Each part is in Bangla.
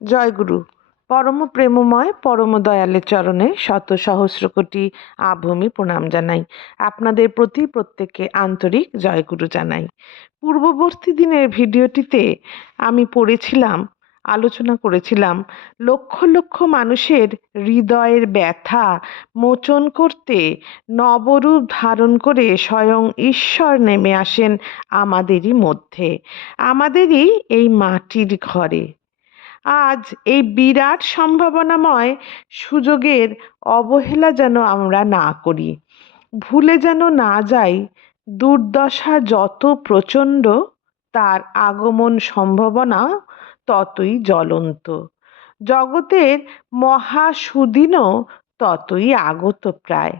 জয়গুরু। পরম প্রেমময় পরম দয়ালের চরণে শত সহস্র কোটি আভূমি প্রণাম জানাই। আপনাদের প্রতি প্রত্যেককে আন্তরিক জয়গুরু জানাই। পূর্ববর্তী দিনের ভিডিওটিতে আমি আলোচনা করেছিলাম লক্ষ লক্ষ মানুষের হৃদয়ের ব্যথা মোচন করতে নবরূপ ধারণ করে স্বয়ং ঈশ্বর নেমে আসেন আমাদেরই মধ্যে, আমাদেরই এই মাটির ঘরে। আজ এই বিরাট সম্ভাবনাময় সুযোগের অবহেলা যেন আমরা না করি, ভুলে যেন না যাই দুর্দশা যত প্রচণ্ড, তার আগমন সম্ভাবনা ততই জ্বলন্ত। জগতের মহা সুদিনও ততই আগত প্রায়।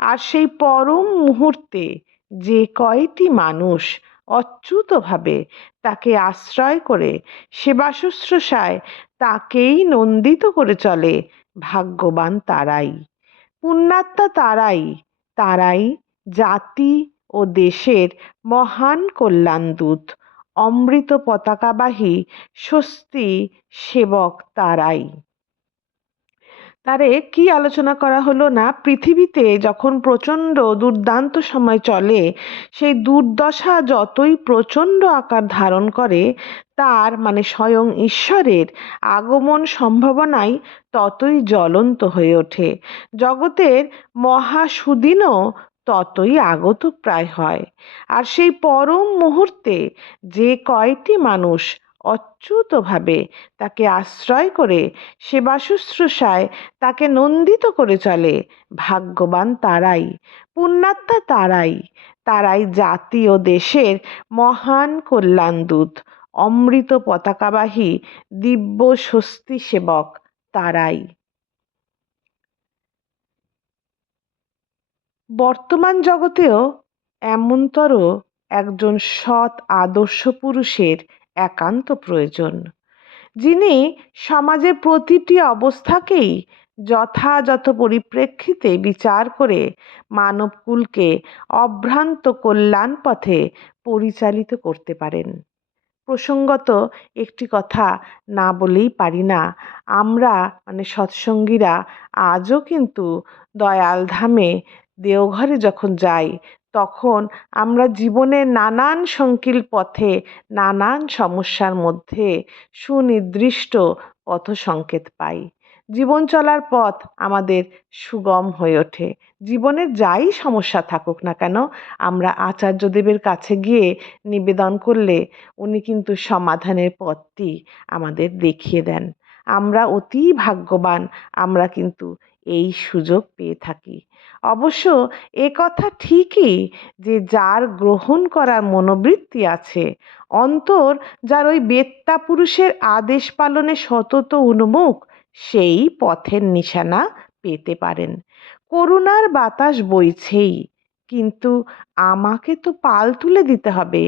আর সেই পরম মুহূর্তে যে কয়টি মানুষ অচ্যুতভাবে তাকে আশ্রয় করে সেবা শুশ্রূষায় তাকেই নন্দিত করে চলে, ভাগ্যবান তারাই, পুণ্যাত্মা তারাই, তারাই জাতি ও দেশের মহান কল্যাণদূত, অমৃত পতাকাবাহী স্বস্তি সেবক তারাই। তারে কি আলোচনা করা হলো না, পৃথিবীতে যখন প্রচণ্ড দুর্দান্ত সময় চলে, সেই দুর্দশা যতই প্রচণ্ড আকার ধারণ করে, তার মানে স্বয়ং ঈশ্বরের আগমন সম্ভাবনাই ততই জ্বলন্ত হয়ে ওঠে। জগতের মহা সুদিনও ততই আগত প্রায় হয়। আর সেই পরম মুহূর্তে যে কয়টি মানুষ অচ্যুতভাবে তাকে আশ্রয় করে সেবা শুশ্রূষায় তাকে নন্দিত করে চলে, ভাগ্যবান তারাই, পুণ্যাত্মা তারাই, তারাই জাতি ও দেশের মহান কল্যাণদূত, অমৃত পতাকাবাহী দিব্য স্বস্তি সেবক তারাই। বর্তমান জগতেও এমনতর একজন সৎ আদর্শ পুরুষের একান্ত প্রয়োজন, যিনি সমাজের প্রতিটি অবস্থাকেই যথাযথ পরিপ্রেক্ষিতে বিচার করে মানবকুলকে অভ্রান্ত কল্যাণ পথে পরিচালিত করতে পারেন। প্রসঙ্গত একটি কথা না বলেই পারি না, আমরা মানে সৎসঙ্গীরা আজও কিন্তু দয়াল ধামে দেওঘরে যখন যাই, তখন আমরা জীবনের নানান সঙ্কিল পথে নানান সমস্যার মধ্যে সুনির্দিষ্ট পথ সংকেত পাই। জীবন চলার পথ আমাদের সুগম হয়ে ওঠে। জীবনের যাই সমস্যা থাকুক না কেন, আমরা আচার্যদেবের কাছে গিয়ে নিবেদন করলে উনি কিন্তু সমাধানের পথটি আমাদের দেখিয়ে দেন। আমরা অতি ভাগ্যবান, আমরা কিন্তু এই সুযোগ পেয়ে থাকি। অবশ্য এ কথা ঠিকই যে যার গ্রহণ করার মনোবৃত্তি আছে, অন্তর যার ওই বেত্তা পুরুষের আদেশ পালনে সতত উন্মুখ, সেই পথের নিশানা পেতে পারেন। করুণার বাতাস বইছেই, কিন্তু আমাকে তো পাল তুলে দিতে হবে,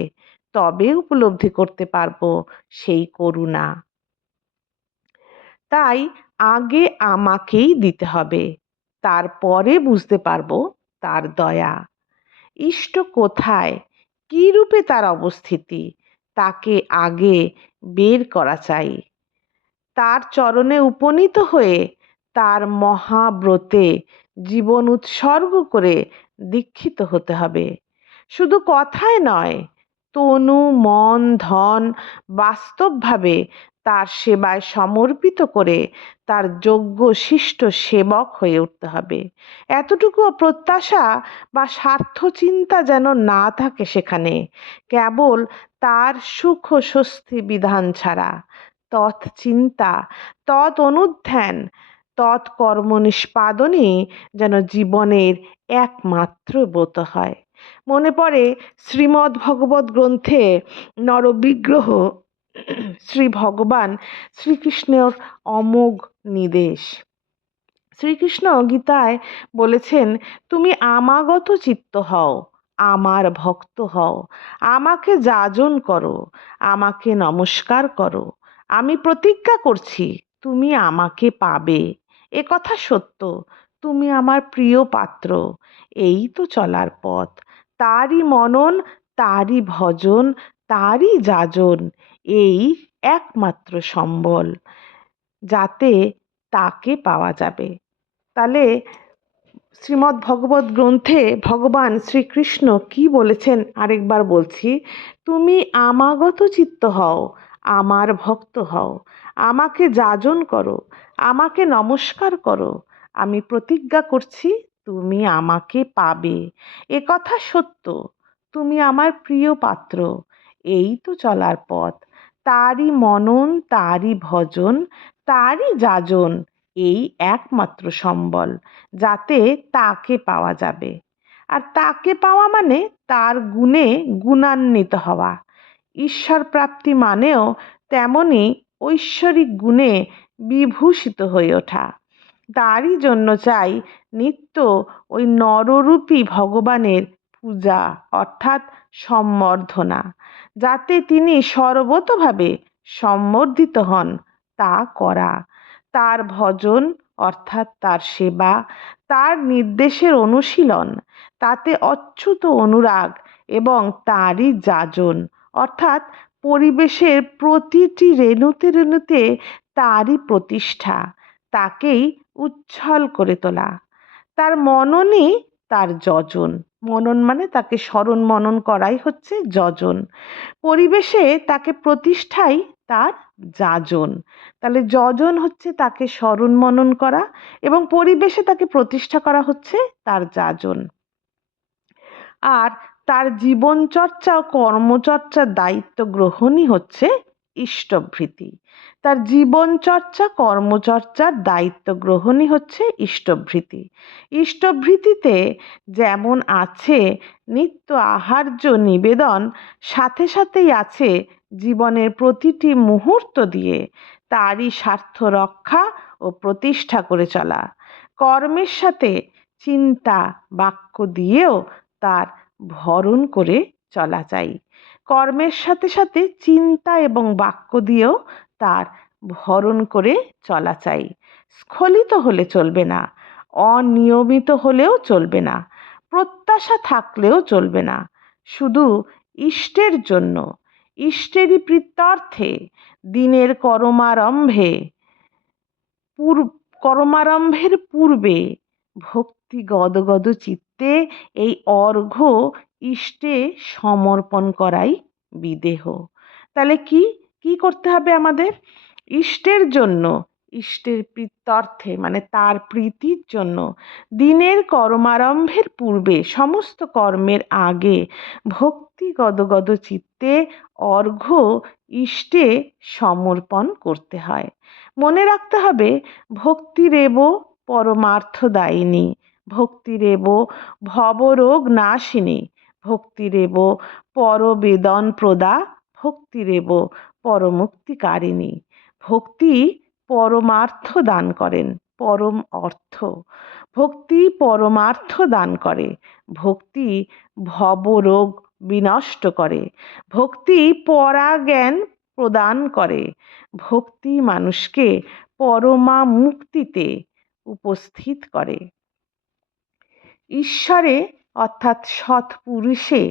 তবে উপলব্ধি করতে পারবো সেই করুণা। তাই আগে আমাকেই দিতে হবে, তারপরে বুঝতে পারবো তার দয়া। ইষ্ট কোথায়, কি রূপে তার অবস্থিতি, তাকে আগে বের করা চাই। তার চরণে উপনীত হয়ে তার মহাব্রতে জীবন উৎসর্গ করে দীক্ষিত হতে হবে। শুধু কথায় নয়, তনু মন ধন বাস্তবভাবে তার সেবায় সমর্পিত করে তার যোগ্য শিষ্ট সেবক হয়ে উঠতে হবে। এতটুকু প্রত্যাশা বা স্বার্থ চিন্তা যেন না থাকে সেখানে, কেবল তার সুখ স্বস্তি বিধান ছাড়া। তৎচিন্তা, তৎ অনুধ্যান, তৎকর্ম নিষ্পাদনই যেন জীবনের একমাত্র ব্রত হয়। মনে পড়ে শ্রীমদ্ ভগবত গ্রন্থে নরবিগ্রহ শ্রী ভগবান শ্রীকৃষ্ণের অমোঘ নির্দেশ। শ্রীকৃষ্ণ গীতায় বলেছেন, তুমি আমাগত চিত্ত হও, আমার ভক্ত হও, আমাকে যাজন করো, আমাকে নমস্কার করো। আমি প্রতিজ্ঞা করছি তুমি আমাকে পাবে। এ কথা সত্য, তুমি আমার প্রিয় পাত্র। এই তো চলার পথ, তারই মনন, তারই ভজন, তারই যাজন, এই একমাত্র সম্বল। যাতে তাকে পাওয়া যাবে। তাহলে শ্রীমদ্ ভগবত গ্রন্থে ভগবান শ্রীকৃষ্ণ কি বলেছেন আরেকবার বলছি, তুমি আমাগত চিত্ত হও, আমার ভক্ত হও, আমাকে যাজন করো, আমাকে নমস্কার করো, আমি প্রতিজ্ঞা করছি তুমি আমাকে পাবে। এ কথা সত্য, তুমি আমার প্রিয় পাত্র। এই তো চলার পথ, তারই মনন, তারই ভজন, তারই যাজন, এই একমাত্র সম্বল, যাতে তাকে পাওয়া যাবে। আর তাকে পাওয়া মানে তার গুণে গুণান্বিত হওয়া। ঈশ্বর প্রাপ্তি মানেও তেমনই ঐশ্বরিক গুণে বিভূষিত হয়ে ওঠা। তারই জন্য চাই নিত্য ওই নররূপী ভগবানের পূজা অর্থাৎ সম্বর্ধনা, যাতে তিনি সর্বতোভাবে সম্বর্ধিত হন তা করা। তার ভজন অর্থাৎ তার সেবা, তার নির্দেশের অনুশীলন, তাতে অচ্যুত অনুরাগ এবং তারই যাজন অর্থাৎ পরিবেশের প্রতিটি রেণুতে রেণুতে তারই প্রতিষ্ঠা, তাকেই উচ্ছল করে তোলা। তার মননই তার যজন। মনন মানে তাকে স্মরণ মনন করাই হচ্ছে যজন। পরিবেশে তাকে প্রতিষ্ঠাই তার যাজন। তাহলে যজন হচ্ছে তাকে স্মরণ মনন করা এবং পরিবেশে তাকে প্রতিষ্ঠা করা হচ্ছে তার যাজন। আর তার জীবনচর্চা ও কর্মচর্চার দায়িত্ব গ্রহণই হচ্ছে ইষ্টভৃতি। তার জীবনচর্চা কর্মচর্চার দায়িত্ব গ্রহণই হচ্ছে ইষ্টভৃতি। ইষ্টভৃতিতে যেমন আছে নিত্য আহার্য নিবেদন, সাথে সাথেই আছে জীবনের প্রতিটি মুহূর্ত দিয়ে তারই স্বার্থ রক্ষা ও প্রতিষ্ঠা করে চলা। কর্মের সাথে চিন্তা বাক্য দিয়েও তার ভরণ করে চলা চাই। কর্মের সাথে সাথে চিন্তা এবং বাক্য দিয়েও তার ভরণ করে চলা চাই। স্খলিত হলে চলবে না, অনিয়মিত হলেও চলবে না, প্রত্যাশা থাকলেও চলবে না। শুধু ইষ্টের জন্য, ইষ্টেরই প্রীত্যর্থে দিনের কর্মারম্ভের পূর্বে ভক্তি গদগদ চিত্তে এই অর্ঘ্য ইষ্টে সমর্পণ করাই বিদেহ। তাহলে কি কি করতে হবে আমাদের? ইষ্টের জন্য, ইষ্টের প্রীত্যর্থে মানে তার প্রীতির জন্য দিনের কর্মারম্ভের পূর্বে, সমস্ত কর্মের আগে ভক্তি গদগদ চিত্তে অর্ঘ্য ইষ্টে সমর্পণ করতে হয়। মনে রাখতে হবে ভক্তিরেব পরমার্থদায়িনী, ভক্তিরেব ভবরোগ নাশিনী, ভক্তিরেব পরবেদন প্রদা, ভক্তিরেব পরমুক্তিকারিণী। ভক্তি পরমার্থ দান করেন, পরম অর্থ। ভক্তি পরমার্থ দান করে, ভক্তি ভবরোগ বিনষ্ট করে, ভক্তি পরাজ্ঞান প্রদান করে, ভক্তি মানুষকে পরমা মুক্তিতে উপস্থিত করে। ঈশ্বরে অর্থাৎ সৎপুরুষে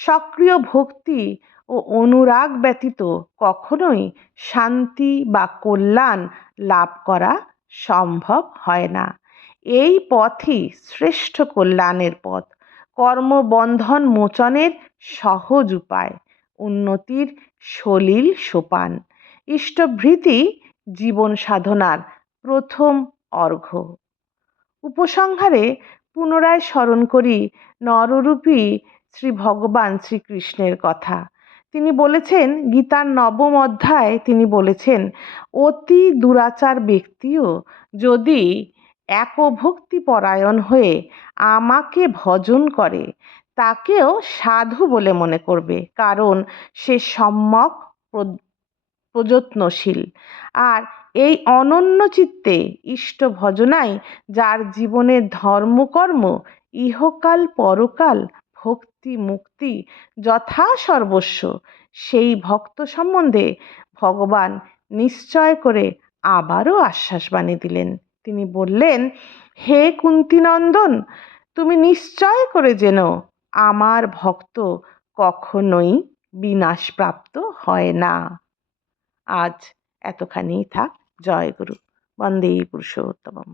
সক্রিয় ভক্তি ও অনুরাগ ব্যতীত কখনোই শান্তি বা কল্যাণ লাভ করা সম্ভব হয় না। এই পথই শ্রেষ্ঠ কল্যাণের পথ, কর্মবন্ধন মোচনের সহজ উপায়, উন্নতির সলিল সোপান। ইষ্টভৃতি জীবন সাধনার প্রথম অর্ঘ্য। উপসংহারে পুনরায় স্মরণ করি নররূপী শ্রী ভগবান শ্রীকৃষ্ণের কথা। তিনি বলেছেন গীতার 9ম অধ্যায়, তিনি বলেছেন অতি দুরাচার ব্যক্তিও যদি একভক্তি পরায়ণ হয়ে আমাকে ভজন করে তাকেও সাধু বলে মনে করবে, কারণ সে সম্যক প্রযত্নশীল। আর এই অনন্য চিত্তে ইষ্ট ভজনাই যার জীবনের ধর্মকর্ম, ইহকাল পরকাল ভক্তি মুক্তি যথা সর্বস্ব, সেই ভক্ত সম্বন্ধে ভগবান নিশ্চয় করে আবারও আশ্বাসবাণী দিলেন। তিনি বললেন, হে কুন্তিনন্দন, তুমি নিশ্চয় করে জেনো আমার ভক্ত কখনোই বিনাশপ্রাপ্ত হয় না। আজ এতখানিই থাক। জয় গুরু। বন্দে পুরুষোত্তমম।